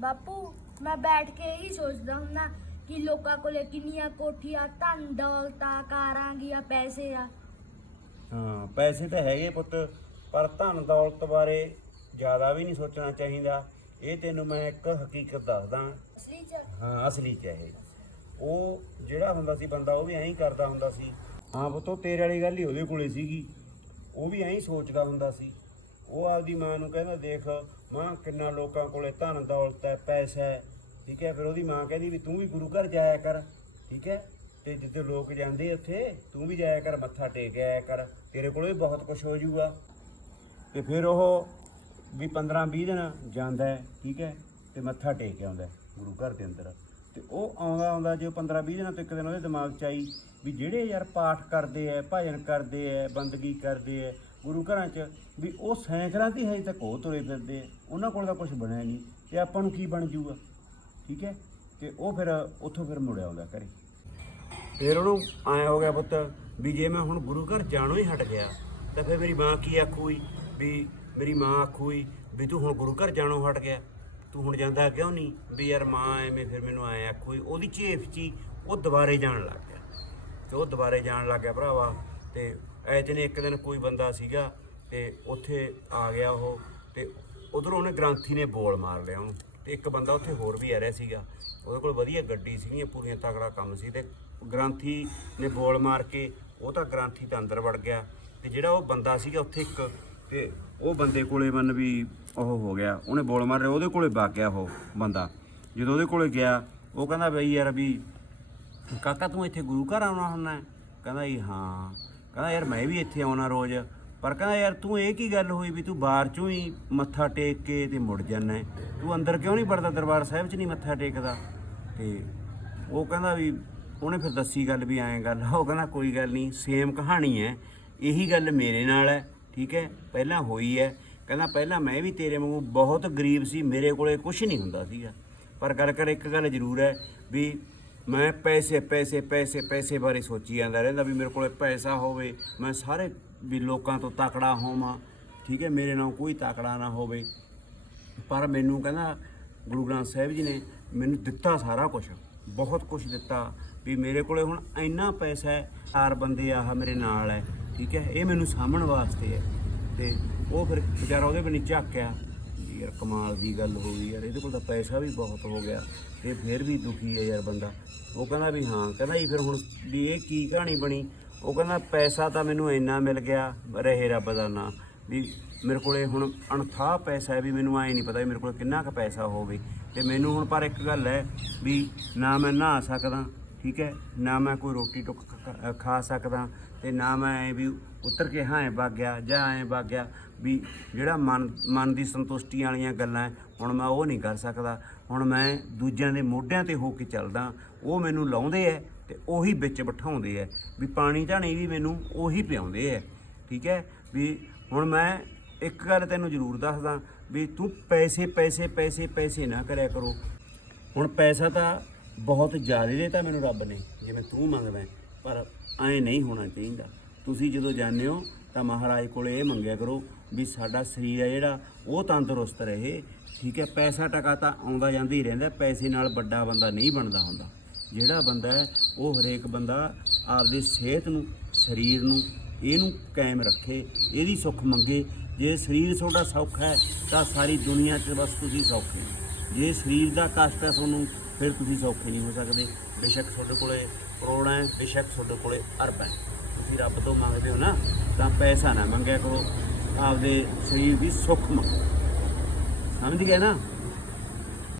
ਬਾਪੂ ਮੈਂ ਬੈਠ ਕੇ ਇਹੀ ਸੋਚਦਾ ਹੁੰਦਾ ਕਿ ਲੋਕਾਂ ਕੋਲੇ ਕਿੰਨੀਆਂ ਕੋਠੀਆਂ ਧਨ ਦੌਲਤਾਂ ਕਾਰਾਂ ਗੀਆਂ ਪੈਸੇ ਆ। ਹਾਂ ਪੈਸੇ ਤਾਂ ਹੈਗੇ ਪੁੱਤ ਪਰ ਧਨ ਦੌਲਤ ਬਾਰੇ ਜ਼ਿਆਦਾ ਵੀ ਨਹੀਂ ਸੋਚਣਾ ਚਾਹੀਦਾ। ਇਹ ਤੈਨੂੰ ਮੈਂ ਇੱਕ ਹਕੀਕਤ ਦੱਸਦਾ। ਅਸਲੀ ਚ? ਹਾਂ ਅਸਲੀ ਚ ਇਹ। ਉਹ ਜਿਹੜਾ ਹੁੰਦਾ ਸੀ ਬੰਦਾ ਉਹ ਵੀ ਐਂ ਹੀ ਕਰਦਾ ਹੁੰਦਾ ਸੀ। ਹਾਂ ਪੁੱਤੋ ਤੇਰੇ ਵਾਲੀ ਗੱਲ ਹੀ ਉਹਦੇ ਕੋਲੇ ਸੀਗੀ। ਉਹ ਵੀ ਐਂ ਹੀ ਸੋਚਦਾ ਹੁੰਦਾ ਸੀ। ਉਹ ਆਪਦੀ ਮਾਂ ਨੂੰ ਕਹਿੰਦਾ, ਦੇਖ ਮਾਂ, ਕਿੰਨਾ ਲੋਕਾਂ ਕੋਲੇ ਧਨ ਦੌਲਤ ਹੈ, ਪੈਸਾ ਹੈ, ਠੀਕ ਹੈ। ਫਿਰ ਉਹਦੀ ਮਾਂ ਕਹਿੰਦੀ ਵੀ ਤੂੰ ਵੀ ਗੁਰੂ ਘਰ ਜਾਇਆ ਕਰ, ਠੀਕ ਹੈ। ਤੇ ਜਿੱਥੇ ਲੋਕ ਜਾਂਦੇ ਉੱਥੇ, ਤੂੰ ਵੀ ਜਾਇਆ ਕਰ, ਮੱਥਾ ਟੇਕ ਆਇਆ ਕਰ। ਤੇਰੇ ਕੋਲੇ ਵੀ ਬਹੁਤ ਕੁਝ ਹੋ ਜਾਊਗਾ। ਤੇ ਫਿਰ ਉਹ ਵੀ 15 20 ਦਿਨ ਜਾਂਦਾ ਠੀਕ ਹੈ, ਤੇ ਮੱਥਾ ਟੇਕ ਕੇ ਆਉਂਦਾ ਗੁਰੂ ਘਰ ਦੇ ਅੰਦਰ। ਤੇ ਉਹ ਆਉਂਦਾ ਆਉਂਦਾ, ਜੇ 15 20 ਦਿਨਾਂ ਤੋਂ ਇੱਕ ਦਿਨ ਉਹਦੇ ਦਿਮਾਗ 'ਚ ਆਈ ਵੀ ਜਿਹੜੇ ਯਾਰ ਪਾਠ ਕਰਦੇ ਐ ਭਜਨ ਕਰਦੇ ਐ ਬੰਦਗੀ ਕਰਦੇ ਐ ਗੁਰੂ ਘਰਾਂ 'ਚ ਵੀ ਉਹ ਸੈਂਕੜਾਂ ਦੀ ਹਜੇ ਤੱਕ ਉਹ ਤੁਰੇ ਫਿਰਦੇ ਐ ਉਹਨਾਂ ਕੋਲ ਤਾਂ ਕੁਝ ਬਣਿਆ ਨਹੀਂ ਤੇ ਆਪਾਂ ਨੂੰ ਕੀ ਬਣ ਜੂਗਾ? ਠੀਕ ਹੈ? ਤੇ ਉਹ ਫਿਰ ਉੱਥੋਂ ਫਿਰ ਮੁੜਿਆ ਆਉਂਦਾ ਘਰੇ। ਫਿਰ ਉਹਨੂੰ ਆਇਆ ਹੋ ਗਿਆ ਪੁੱਤ ਵੀ ਜੇ ਮੈਂ ਹੁਣ ਗੁਰੂ ਘਰ ਜਾਣੋ ਹੀ ਹਟ ਗਿਆ, ਤਾਂ ਫਿਰ ਮੇਰੀ ਮਾਂ ਕੀ ਆਖੂਈ ਵੀ ਮੇਰੀ ਮਾਂ ਆਖੂਈ ਵੀ ਤੂੰ ਹੁਣ ਗੁਰੂ ਘਰ ਜਾਣੋ ਹਟ ਗਿਆ। ਤੂੰ ਹੁਣ ਜਾਂਦਾ ਕਿਉਂ ਨਹੀਂ ਵੀ ਯਾਰ ਮਾਂ ਐਵੇਂ ਫਿਰ ਮੈਨੂੰ ਆਇਆ ਆਖੂਈ ਉਹਦੀ ਝੇਫ 'ਚ ਹੀ ਉਹ ਦੁਬਾਰੇ ਜਾਣ ਲੱਗ ਗਿਆ। ਤੇ ਉਹ ਦੁਬਾਰੇ ਜਾਣ ਲੱਗ ਗਿਆ ਭਰਾਵਾ। ਤੇ ਐ ਦਿਨ ਇੱਕ ਦਿਨ ਕੋਈ ਬੰਦਾ ਸੀਗਾ ਤੇ ਉੱਥੇ ਆ ਗਿਆ ਉਹ ਤੇ ਉਧਰੋਂ ਉਹਨੇ ਗ੍ਰਾਂਥੀ ਨੇ ਬੋਲ ਮਾਰ ਲਿਆ ਉਹਨੂੰ ਤੇ ਇੱਕ ਬੰਦਾ ਉੱਥੇ ਹੋਰ ਵੀ ਆ ਰਿਹਾ ਸੀਗਾ। ਉਹਦੇ ਕੋਲ ਵਧੀਆ ਗੱਡੀ ਸੀਗੀਆਂ, ਪੂਰੀਆਂ ਤਕੜਾ ਕੰਮ ਸੀ ਤੇ ਗ੍ਰਾਂਥੀ ਨੇ ਬੋਲ ਮਾਰ ਕੇ ਉਹ ਤਾਂ ਗ੍ਰਾਂਥੀ ਤਾਂ ਅੰਦਰ ਵੜ ਗਿਆ ਤੇ ਜਿਹੜਾ ਉਹ ਬੰਦਾ ਸੀਗਾ ਉੱਥੇ ਇੱਕ ਤੇ ਉਹ ਬੰਦੇ ਕੋਲੇ ਮਨ ਵੀ ਉਹ ਹੋ ਗਿਆ, ਉਹਨੇ ਬੋਲ ਮਾਰ ਰਿਹਾ ਉਹਦੇ ਕੋਲੇ ਵਗ ਗਿਆ ਉਹ ਬੰਦਾ। ਜਦੋਂ ਉਹਦੇ ਕੋਲੇ ਗਿਆ, ਉਹ ਕਹਿੰਦਾ ਬਈ ਯਾਰ ਵੀ ਕਾਕਾ ਤੂੰ ਇੱਥੇ ਗੁਰੂ ਘਰ ਆਉਣਾ ਹੁੰਦਾ ਕਹਿੰਦਾ ਜੀ ਹਾਂ। ਕਹਿੰਦਾ ਯਾਰ ਮੈਂ ਵੀ ਇੱਥੇ ਆਉਣਾ ਰੋਜ਼। ਪਰ ਕਹਿੰਦਾ ਯਾਰ ਤੂੰ ਇਹ ਕੀ ਗੱਲ ਹੋਈ ਵੀ ਤੂੰ ਬਾਹਰ ਚੋਂ ਹੀ ਮੱਥਾ ਟੇਕ ਕੇ ਤੇ ਮੁੜ ਜਾਂਦਾ ਤੂੰ ਅੰਦਰ ਕਿਉਂ ਨਹੀਂ ਵੜਦਾ ਦਰਬਾਰ ਸਾਹਿਬ 'ਚ ਨਹੀਂ ਮੱਥਾ ਟੇਕਦਾ? ਤੇ ਉਹ ਕਹਿੰਦਾ ਵੀ ਉਹਨੇ ਫਿਰ ਦੱਸੀ ਗੱਲ ਵੀ ਐਂ ਗੱਲ ਆ। ਉਹ ਕਹਿੰਦਾ ਕੋਈ ਗੱਲ ਨਹੀਂ ਸੇਮ ਕਹਾਣੀ ਹੈ। ਇਹੀ ਗੱਲ ਮੇਰੇ ਨਾਲ ਹੈ, ਠੀਕ ਹੈ? ਪਹਿਲਾਂ ਹੋਈ ਹੈ। ਕਹਿੰਦਾ ਪਹਿਲਾਂ ਮੈਂ ਵੀ ਤੇਰੇ ਵਾਂਗੂ ਬਹੁਤ ਗਰੀਬ ਸੀ, ਮੇਰੇ ਕੋਲੇ ਕੁਝ ਨਹੀਂ ਹੁੰਦਾ ਸੀਗਾ। ਪਰ ਗੱਲ ਕਰ, ਇੱਕ ਗੱਲ ਜ਼ਰੂਰ ਹੈ ਵੀ ਮੈਂ ਪੈਸੇ ਪੈਸੇ ਪੈਸੇ ਪੈਸੇ ਬਾਰੇ ਸੋਚੀ ਜਾਂਦਾ ਰਹਿੰਦਾ ਵੀ ਮੇਰੇ ਕੋਲੇ ਪੈਸਾ ਹੋਵੇ, ਮੈਂ ਸਾਰੇ ਵੀ ਲੋਕਾਂ ਤੋਂ ਤਕੜਾ ਹੋਵਾਂ, ਠੀਕ ਹੈ, ਮੇਰੇ ਨਾਲ ਕੋਈ ਤਕੜਾ ਨਾ ਹੋਵੇ। ਪਰ ਮੈਨੂੰ ਕਹਿੰਦਾ ਗੁਰੂ ਗ੍ਰੰਥ ਸਾਹਿਬ ਜੀ ਨੇ ਮੈਨੂੰ ਦਿੱਤਾ ਸਾਰਾ ਕੁਝ ਬਹੁਤ ਕੁਝ ਦਿੱਤਾ ਵੀ ਮੇਰੇ ਕੋਲੇ ਹੁਣ ਇੰਨਾ ਪੈਸਾ ਹੈ, ਚਾਰ ਬੰਦੇ ਆਹ ਮੇਰੇ ਨਾਲ ਹੈ, ਠੀਕ ਹੈ, ਇਹ ਮੈਨੂੰ ਸਾਂਭਣ ਵਾਸਤੇ ਹੈ। ਤੇ ਉਹ ਫਿਰ ਵਿਚਾਰਾ ਉਹਦੇ ਬਣੀ ਝਾਕਿਆ। ਵੀ ਯਾਰ, ਕਮਾਲ ਦੀ ਗੱਲ ਹੋ ਗਈ ਯਾਰ, ਇਹਦੇ ਕੋਲ ਤਾਂ ਪੈਸਾ ਵੀ ਬਹੁਤ ਹੋ ਗਿਆ, ਤੇ ਫਿਰ ਵੀ ਦੁਖੀ ਹੈ ਯਾਰ ਬੰਦਾ। ਉਹ ਕਹਿੰਦਾ ਵੀ ਹਾਂ, ਕਹਿੰਦਾ ਜੀ ਫਿਰ ਹੁਣ ਵੀ ਇਹ ਕੀ ਕਹਾਣੀ ਬਣੀ? ਉਹ ਕਹਿੰਦਾ, ਪੈਸਾ ਤਾਂ ਮੈਨੂੰ ਇੰਨਾ ਮਿਲ ਗਿਆ, ਰਹੇ ਰੱਬ ਦਾ ਨਾਂ, ਵੀ ਮੇਰੇ ਕੋਲੇ ਹੁਣ ਅਣਥਾਹ ਪੈਸਾ ਹੈ, ਵੀ ਮੈਨੂੰ ਐ ਨਹੀਂ ਪਤਾ ਵੀ ਮੇਰੇ ਕੋਲ ਕਿੰਨਾ ਕੁ ਪੈਸਾ ਹੋਵੇ। ਤੇ ਮੈਨੂੰ ਹੁਣ ਪਰ ਇੱਕ ਗੱਲ ਹੈ, ਵੀ ਨਾ ਮੈਂ ਨਹਾ ਸਕਦਾ ਠੀਕ ਹੈ? ਨਾ ਮੈਂ ਕੋਈ ਰੋਟੀ ਟੁੱਕ ਖ- ਖਾ ਸਕਦਾ ਤੇ ਨਾ ਮੈਂ ਐਂ ਵੀ ਉਤਰ ਕੇ ਹਾਂ ਐਂ ਵਗ ਗਿਆ ਜਾਂ ਐਂ ਵਗ ਗਿਆ ਵੀ ਜਿਹੜਾ ਮਨ ਮਨ ਦੀ ਸੰਤੁਸ਼ਟੀ ਵਾਲੀਆਂ ਗੱਲਾਂ ਹੈ, ਹੁਣ ਮੈਂ ਉਹ ਨਹੀਂ ਕਰ ਸਕਦਾ। ਹੁਣ ਮੈਂ ਦੂਜਿਆਂ ਦੇ ਮੋਢਿਆਂ ਤੇ ਹੋ ਕੇ ਚੱਲਦਾ ਉਹ ਮੈਨੂੰ ਲਾਉਂਦੇ ਐ ਤੇ ਉਹੀ ਵਿੱਚ ਬਿਠਾਉਂਦੇ ਐ ਵੀ ਪਾਣੀ ਢਾਣੀ ਵੀ ਮੈਨੂੰ ਉਹੀ ਪਿਆਉਂਦੇ ਐ ਠੀਕ ਹੈ ਵੀ ਹੁਣ ਮੈਂ ਇੱਕ ਗੱਲ ਤੈਨੂੰ ਜ਼ਰੂਰ ਦੱਸਦਾ ਵੀ ਤੂੰ ਪੈਸੇ ਪੈਸੇ ਪੈਸੇ ਪੈਸੇ ਨਾ ਕਰਿਆ ਕਰੋ। ਹੁਣ ਪੈਸਾ ਤਾਂ ਬਹੁਤ ਜ਼ਿਆਦਾ ਦੇਤਾ ਮੈਨੂੰ ਰੱਬ ਨੇ ਜਿਵੇਂ ਤੂੰ ਮੰਗਦਾ ਹੈ, ਪਰ ਐਂ ਨਹੀਂ ਹੋਣਾ ਚਾਹੀਦਾ। ਤੁਸੀਂ ਜਦੋਂ ਜਾਂਦੇ ਹੋ ਤਾਂ ਮਹਾਰਾਜ ਕੋਲੇ ਇਹ ਮੰਗਿਆ ਕਰੋ ਵੀ ਸਾਡਾ ਸਰੀਰ ਹੈ ਜਿਹੜਾ ਉਹ ਤੰਦਰੁਸਤ ਰਹੇ। ਠੀਕ ਹੈ ਪੈਸਾ ਟਕਾ ਤਾਂ ਆਉਂਦਾ ਜਾਂਦਾ ਹੀ ਰਹਿੰਦਾ ਪੈਸੇ ਨਾਲ ਵੱਡਾ ਬੰਦਾ ਨਹੀਂ ਬਣਦਾ ਹੁੰਦਾ। ਜਿਹੜਾ ਬੰਦਾ ਹੈ ਉਹ ਹਰੇਕ ਬੰਦਾ ਆਪਦੀ ਸਿਹਤ ਨੂੰ ਸਰੀਰ ਨੂੰ ਇਹਨੂੰ ਕਾਇਮ ਰੱਖੇ ਇਹਦੀ ਸੁੱਖ ਮੰਗੇ। ਜੇ ਸਰੀਰ ਤੁਹਾਡਾ ਸੌਖਾ ਹੈ ਤਾਂ ਸਾਰੀ ਦੁਨੀਆ 'ਚ ਬਸ ਤੁਸੀਂ ਸੌਖੇ ਹੋ। ਜੇ ਸਰੀਰ ਦਾ ਕਸ਼ਟ ਹੈ ਤੁਹਾਨੂੰ ਫਿਰ ਤੁਸੀਂ ਸੌਖੇ ਨਹੀਂ ਹੋ ਸਕਦੇ। ਬੇਸ਼ੱਕ ਤੁਹਾਡੇ ਕੋਲੇ ਕਰੋੜਾਂ ਹੈ, ਬੇਸ਼ੱਕ ਤੁਹਾਡੇ ਕੋਲੇ ਅਰਬ ਹੈ। ਤੁਸੀਂ ਰੱਬ ਤੋਂ ਮੰਗਦੇ ਹੋ ਨਾ, ਤਾਂ ਪੈਸਾ ਨਾ ਮੰਗਿਆ ਕਰੋ। ਆਪਦੇ ਸਰੀਰ ਦੀ ਸੁੱਖ ਮੰਗੋ। ਸਮਝ ਗਏ ਨਾ?